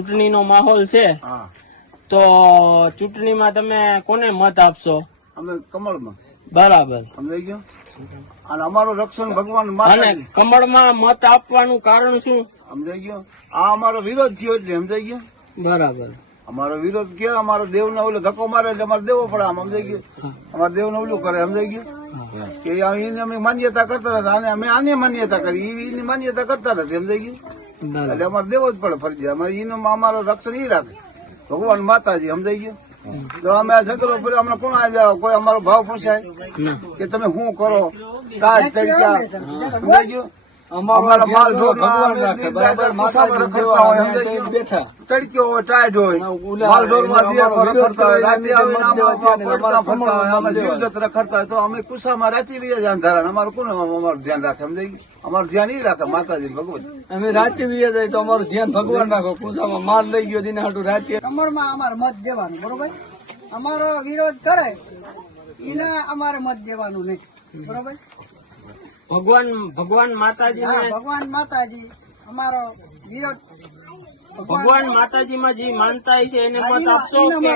ચૂંટણીનો માહોલ છે, હા, તો ચૂંટણીમાં તમે કોને મત આપશો? અમે કમળમાં. બરાબર. સમજાઈ ગયો. અને અમારું રક્ષણ ભગવાન અને માતાજી. કમળમાં મત આપવાનું કારણ શું? સમજાઈ ગયો. આ અમારો વિરોધ થયો એટલે સમજાઈ ગયો. બરાબર. અમારો વિરોધ કે અમારો દેવને ઓલો ધક્કો મારે એટલે અમારે દેવો પડે આમ. સમજાઈ ગયું. અમારે દેવને ઓલું કરે. સમજાઈ ગયું કે એને અમે માન્યતા કરતા હતા અને અમે આની માન્યતા કરી, એની માન્યતા કરતા નથી. સમજાઈ ગયું. એટલે અમારે દેવો જ પડે ફરજિયાત. અમારે એનું અમારો રક્ષણ એ રાખે ભગવાન માતાજી. સમજાઈ ગયું. તો અમે છતરો પર અમને કોણ આવી જાવ, કોઈ અમારો ભાવ પૂછાય કે તમે શું કરો, કાજ તરીકે. સમજાઈ ગયું. અમારા માલ ઢોર તડક્યો હોય, ટાઈટ હોય, માલ ઢોર માં રખડતા હોય, રાતે રખડતા હોય તો અમે કુસામાં રાતે અંધારા. અમારું કોણ અમારું ધ્યાન રાખે? સમજાઈ ગયું. અમારું ધ્યાન ઈ રાખે માતાજી ભગવાન. અમે રાતે વીએ જાય તો અમારું ધ્યાન ભગવાન રાખો. કુસામાં માલ લઈ ગયો દિને હાટું રાતે કમળમાં અમારે મત દેવાનું. બરોબર. અમારો વિરોધ કરે એને અમારે મત દેવાનું નહીં. બરોબર. ભગવાન માતાજી ભગવાન માતાજી અમારો વિરોધ. ભગવાન માતાજીમાં જે માનતા છે એને મત આપશો કે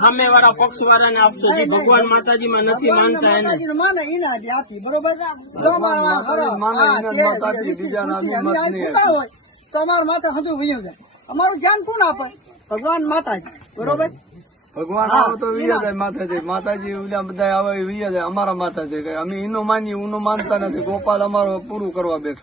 સામે વાળા પક્ષ વાળાને આપશો? જે ભગવાન માતાજીમાં નથી માનતા એને માને એના જ આપી. બરોબર. તો અમારા માતા હજુ વયું જાય. અમારું ધ્યાન કોણ આપે? ભગવાન માતાજી. બરોબર. ભગવાન આવે તો વીએ જાય માતાજી. માતાજી બધા આવે વીએ જાય. અમારા માતા છે અમે એનો માનીએ, ઉનો માનતા નથી. ગોપાલ અમારો પૂરું કરવા બેઠ.